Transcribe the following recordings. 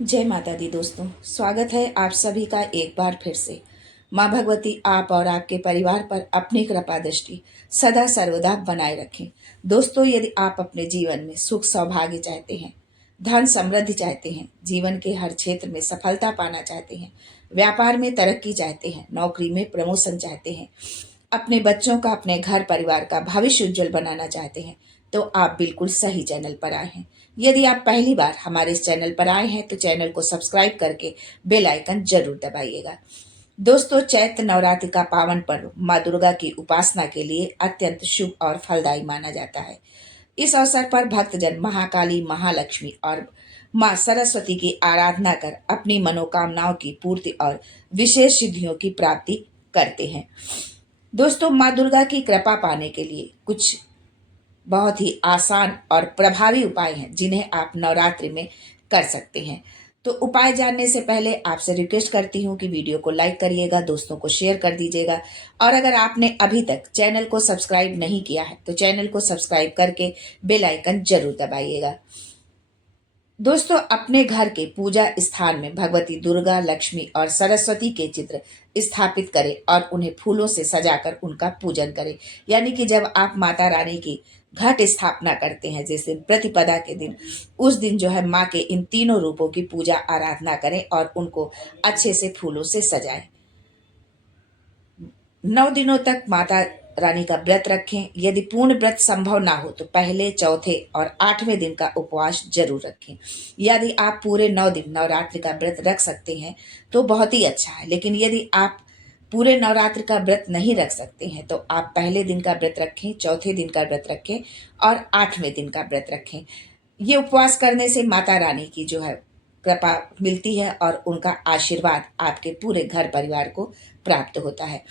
जय माता दी दोस्तों, स्वागत है आप सभी का एक बार फिर से। माँ भगवती आप और आपके परिवार पर अपनी कृपा दृष्टि सदा सर्वदा बनाए रखें। दोस्तों, यदि आप अपने जीवन में सुख सौभाग्य चाहते हैं, धन समृद्धि चाहते हैं, जीवन के हर क्षेत्र में सफलता पाना चाहते हैं, व्यापार में तरक्की चाहते हैं, नौकरी में प्रमोशन चाहते हैं, अपने बच्चों का, अपने घर परिवार का भविष्य उज्जवल बनाना चाहते हैं, तो आप बिल्कुल सही चैनल पर आए हैं। यदि आप पहली बार हमारे इस चैनल पर आए हैं तो चैनल को सब्सक्राइब करके बेल आइकन जरूर दबाइएगा। दोस्तों, चैत्र नवरात्रि का पावन पर्व माँ दुर्गा की उपासना के लिए अत्यंत शुभ और फलदायी माना जाता है। इस अवसर पर भक्तजन महाकाली, महालक्ष्मी और माँ सरस्वती की आराधना कर अपनी मनोकामनाओं की पूर्ति और विशेष सिद्धियों की प्राप्ति करते हैं। दोस्तों, माँ दुर्गा की कृपा पाने के लिए कुछ बहुत ही आसान और प्रभावी उपाय हैं जिन्हें आप नवरात्रि में कर सकते हैं। तो उपाय जानने से पहले आपसे रिक्वेस्ट करती हूँ कि वीडियो को लाइक करिएगा, दोस्तों को शेयर कर दीजिएगा, और अगर आपने अभी तक चैनल को सब्सक्राइब नहीं किया है तो चैनल को सब्सक्राइब करके बेल आइकन जरूर दबाइएगा। दोस्तों, अपने घर के पूजा स्थान में भगवती दुर्गा, लक्ष्मी और सरस्वती के चित्र स्थापित करें और उन्हें फूलों से सजाकर उनका पूजन करें। यानी कि जब आप माता रानी की घट स्थापना करते हैं, जैसे प्रतिपदा के दिन, उस दिन जो है माँ के इन तीनों रूपों की पूजा आराधना करें और उनको अच्छे से फूलों से सजाएं। 9 दिनों तक माता रानी का व्रत रखें। यदि पूर्ण व्रत संभव ना हो तो पहले, चौथे और 8वें दिन का उपवास जरूर रखें। यदि आप पूरे 9 दिन नवरात्रि का व्रत रख सकते हैं तो बहुत ही अच्छा है, लेकिन यदि आप पूरे नवरात्र का व्रत नहीं रख सकते हैं तो आप पहले दिन का व्रत रखें, चौथे दिन का व्रत रखें और 8वें दिन का व्रत रखें। ये उपवास करने से माता रानी की जो है कृपा मिलती है और उनका आशीर्वाद आपके पूरे घर परिवार को प्राप्त होता है।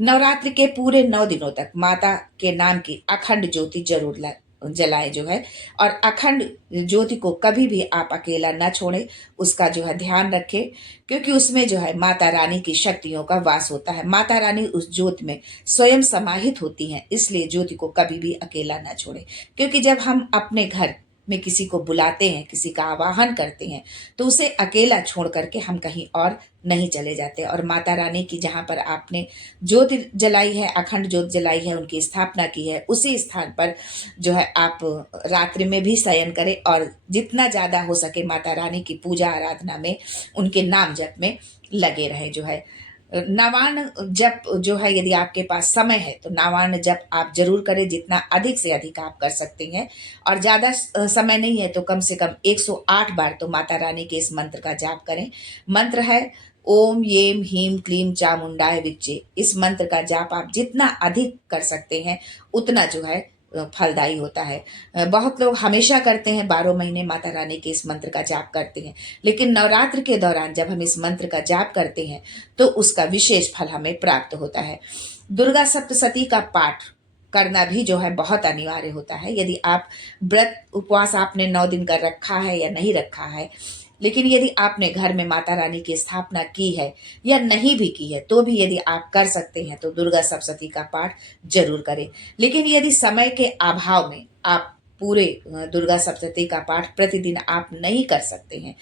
नवरात्रि के पूरे 9 दिनों तक माता के नाम की अखंड ज्योति जरूर जलाएं जो है, और अखंड ज्योति को कभी भी आप अकेला न छोड़ें, उसका जो है ध्यान रखें, क्योंकि उसमें जो है माता रानी की शक्तियों का वास होता है। माता रानी उस ज्योति में स्वयं समाहित होती हैं, इसलिए ज्योति को कभी भी अकेला न छोड़ें। क्योंकि जब हम अपने घर में किसी को बुलाते हैं, किसी का आवाहन करते हैं, तो उसे अकेला छोड़ करके हम कहीं और नहीं चले जाते। और माता रानी की जहाँ पर आपने ज्योति जलाई है, अखंड ज्योत जलाई है, उनकी स्थापना की है, उसी स्थान पर जो है आप रात्रि में भी शयन करें और जितना ज़्यादा हो सके माता रानी की पूजा आराधना में, उनके नाम जप में लगे रहे जो है। नावान जप जो है, यदि आपके पास समय है तो नावान जप आप जरूर करें, जितना अधिक से अधिक आप कर सकते हैं। और ज़्यादा समय नहीं है तो कम से कम 108 बार तो माता रानी के इस मंत्र का जाप करें। मंत्र है ओम येम हीम क्लीम चामुंडाय विच्चे। इस मंत्र का जाप आप जितना अधिक कर सकते हैं उतना जो है फलदायी होता है। बहुत लोग हमेशा करते हैं, 12 महीने माता रानी के इस मंत्र का जाप करते हैं, लेकिन नवरात्र के दौरान जब हम इस मंत्र का जाप करते हैं तो उसका विशेष फल हमें प्राप्त होता है। दुर्गा सप्तशती का पाठ करना भी जो है बहुत अनिवार्य होता है। यदि आप व्रत उपवास आपने 9 दिन का रखा है या नहीं रखा है, लेकिन यदि आपने घर में माता रानी की स्थापना की है या नहीं भी की है, तो भी यदि आप कर सकते हैं तो दुर्गा सप्तशती का पाठ जरूर करें। लेकिन यदि समय के अभाव में आप पूरे दुर्गा सप्तशती का पाठ प्रतिदिन आप नहीं कर सकते हैं,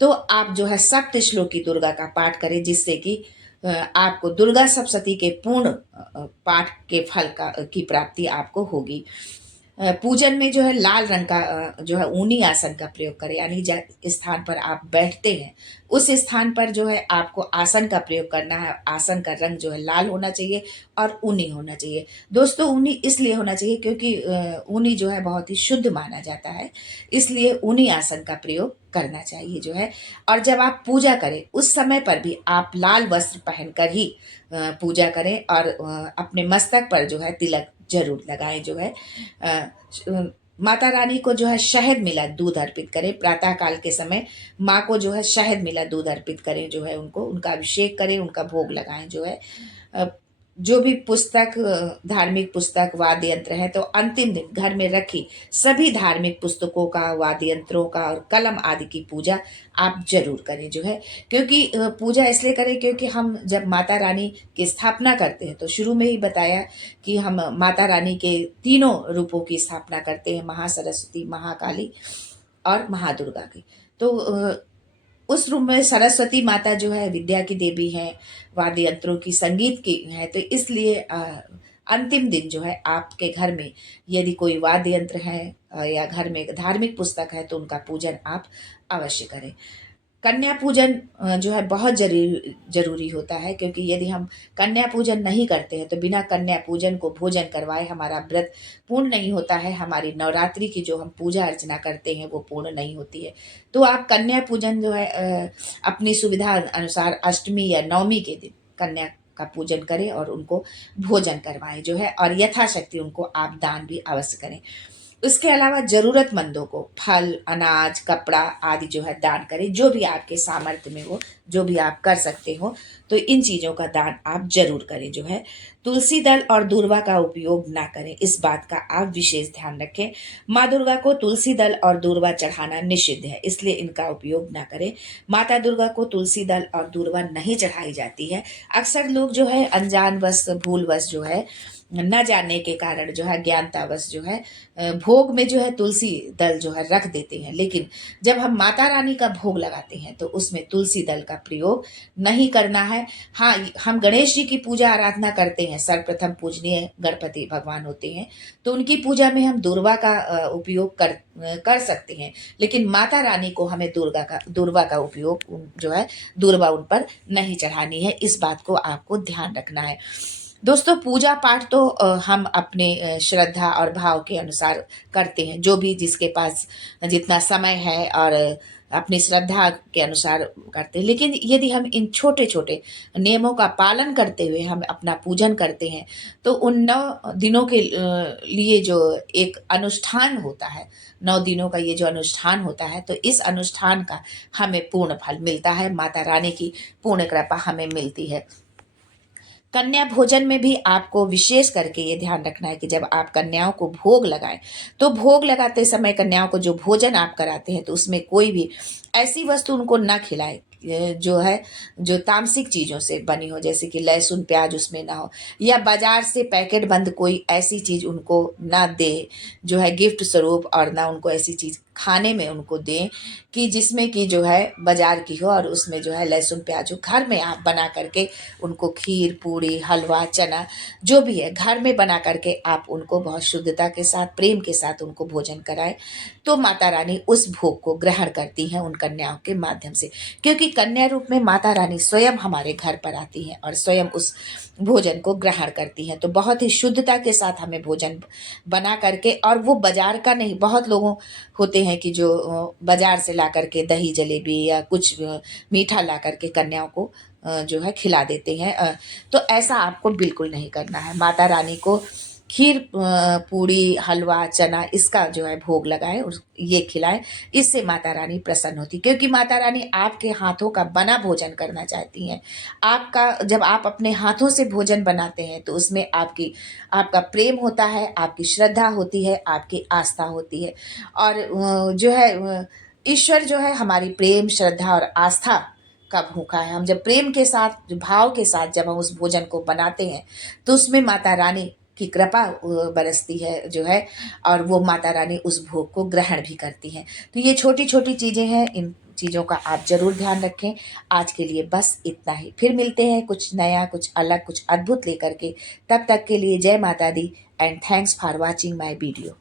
तो आप जो है सप्त श्लोकी दुर्गा का पाठ करें, जिससे कि आपको दुर्गा सप्तशती के पूर्ण पाठ के फल का की प्राप्ति आपको होगी। पूजन में जो है लाल रंग का जो है ऊनी आसन का प्रयोग करें, यानी जिस स्थान पर आप बैठते हैं उस स्थान पर जो है आपको आसन का प्रयोग करना है। आसन का रंग जो है लाल होना चाहिए और ऊनी होना चाहिए। दोस्तों, ऊनी इसलिए होना चाहिए क्योंकि ऊनी जो है बहुत ही शुद्ध माना जाता है, इसलिए ऊनी आसन का प्रयोग करना चाहिए जो है। और जब आप पूजा करें उस समय पर भी आप लाल वस्त्र पहनकर ही पूजा करें और अपने मस्तक पर जो है तिलक जरूर लगाएं जो है। माता रानी को जो है शहद मिला दूध अर्पित करें। प्रातः काल के समय माँ को जो है शहद मिला दूध अर्पित करें जो है, उनको उनका अभिषेक करें, उनका भोग लगाएं जो है। जो भी पुस्तक, धार्मिक पुस्तक, वाद्य यंत्र है, तो अंतिम दिन घर में रखी सभी धार्मिक पुस्तकों का, वाद्य यंत्रों का और कलम आदि की पूजा आप जरूर करें जो है। क्योंकि पूजा इसलिए करें क्योंकि हम जब माता रानी की स्थापना करते हैं तो शुरू में ही बताया कि हम माता रानी के तीनों रूपों की स्थापना करते हैं, महासरस्वती, महाकाली और महादुर्गा की। तो उस रूम में सरस्वती माता जो है विद्या की देवी हैं, वाद्य यंत्रों की, संगीत की है, तो इसलिए अंतिम दिन जो है आपके घर में यदि कोई वाद्य यंत्र है या घर में धार्मिक पुस्तक है तो उनका पूजन आप अवश्य करें। कन्या पूजन जो है बहुत जरूरी होता है, क्योंकि यदि हम कन्या पूजन नहीं करते हैं तो बिना कन्या पूजन को भोजन करवाए हमारा व्रत पूर्ण नहीं होता है, हमारी नवरात्रि की जो हम पूजा अर्चना करते हैं वो पूर्ण नहीं होती है। तो आप कन्या पूजन जो है अपनी सुविधा अनुसार अष्टमी या नवमी के दिन कन्या का पूजन करें और उनको भोजन करवाएं जो है, और यथाशक्ति उनको आप दान भी अवश्य करें। उसके अलावा जरूरतमंदों को फल, अनाज, कपड़ा आदि जो है दान करें, जो भी आपके सामर्थ्य में हो, जो भी आप कर सकते हो, तो इन चीज़ों का दान आप जरूर करें जो है। तुलसी दल और दूर्वा का उपयोग ना करें, इस बात का आप विशेष ध्यान रखें। माँ दुर्गा को तुलसी दल और दूर्वा चढ़ाना निषिद्ध है, इसलिए इनका उपयोग ना करें। माता दुर्गा को तुलसी दल और दूर्वा नहीं चढ़ाई जाती है। अक्सर लोग जो है अनजानवश, भूलवश जो है, न जानने के कारण जो है, ज्ञानतावश जो है भोग में जो है तुलसी दल जो है रख देते हैं, लेकिन जब हम माता रानी का भोग लगाते हैं तो उसमें तुलसी दल का प्रयोग नहीं करना है। हाँ, हम गणेश जी की पूजा आराधना करते हैं, सर्वप्रथम पूजनीय गणपति भगवान होते हैं, तो उनकी पूजा में हम दूर्वा का उपयोग कर सकते हैं, लेकिन माता रानी को हमें दूर्वा का उपयोग जो है, दूर्वा उन पर नहीं चढ़ानी है। इस बात को आपको ध्यान रखना है। दोस्तों, पूजा पाठ तो हम अपने श्रद्धा और भाव के अनुसार करते हैं, जो भी जिसके पास जितना समय है और अपनी श्रद्धा के अनुसार करते हैं। लेकिन यदि हम इन छोटे छोटे नियमों का पालन करते हुए हम अपना पूजन करते हैं तो उन 9 दिनों के लिए जो एक अनुष्ठान होता है, 9 दिनों का ये जो अनुष्ठान होता है, तो इस अनुष्ठान का हमें पूर्ण फल मिलता है, माता रानी की पूर्ण कृपा हमें मिलती है। कन्या भोजन में भी आपको विशेष करके ये ध्यान रखना है कि जब आप कन्याओं को भोग लगाएं तो भोग लगाते समय कन्याओं को जो भोजन आप कराते हैं तो उसमें कोई भी ऐसी वस्तु उनको ना खिलाएं जो है, जो तामसिक चीज़ों से बनी हो, जैसे कि लहसुन प्याज उसमें ना हो, या बाजार से पैकेट बंद कोई ऐसी चीज़ उनको ना दे जो है गिफ्ट स्वरूप, और ना उनको ऐसी चीज़ खाने में उनको दें कि जिसमें कि जो है बाजार की हो और उसमें जो है लहसुन प्याज हो। घर में आप बना करके उनको खीर, पूड़ी, हलवा, चना जो भी है घर में बना करके आप उनको बहुत शुद्धता के साथ, प्रेम के साथ उनको भोजन कराएं, तो माता रानी उस भोग को ग्रहण करती हैं उन कन्याओं के माध्यम से, क्योंकि कन्या रूप में माता रानी स्वयं हमारे घर पर आती हैं और स्वयं उस भोजन को ग्रहण करती हैं। तो बहुत ही शुद्धता के साथ हमें भोजन बना करके, और वो बाजार का नहीं, बहुत लोगों होते हैं कि जो बाजार से ला करके दही जलेबी या कुछ मीठा ला करके कन्याओं को जो है खिला देते हैं, तो ऐसा आपको बिल्कुल नहीं करना है। माता रानी को खीर, पूड़ी, हलवा, चना इसका जो है भोग लगाएं और ये खिलाएं, इससे माता रानी प्रसन्न होती, क्योंकि माता रानी आपके हाथों का बना भोजन करना चाहती हैं। आपका जब आप अपने हाथों से भोजन बनाते हैं तो उसमें आपका प्रेम होता है, आपकी श्रद्धा होती है, आपकी आस्था होती है, और जो है ईश्वर जो है हमारी प्रेम, श्रद्धा और आस्था का भूखा है। हम जब प्रेम के साथ, भाव के साथ जब हम उस भोजन को बनाते हैं तो उसमें माता रानी की कृपा बरसती है जो है, और वो माता रानी उस भोग को ग्रहण भी करती हैं। तो ये छोटी छोटी चीज़ें हैं, इन चीज़ों का आप जरूर ध्यान रखें। आज के लिए बस इतना ही, फिर मिलते हैं कुछ नया, कुछ अलग, कुछ अद्भुत लेकर के। तब तक के लिए जय माता दी and thanks for watching my video.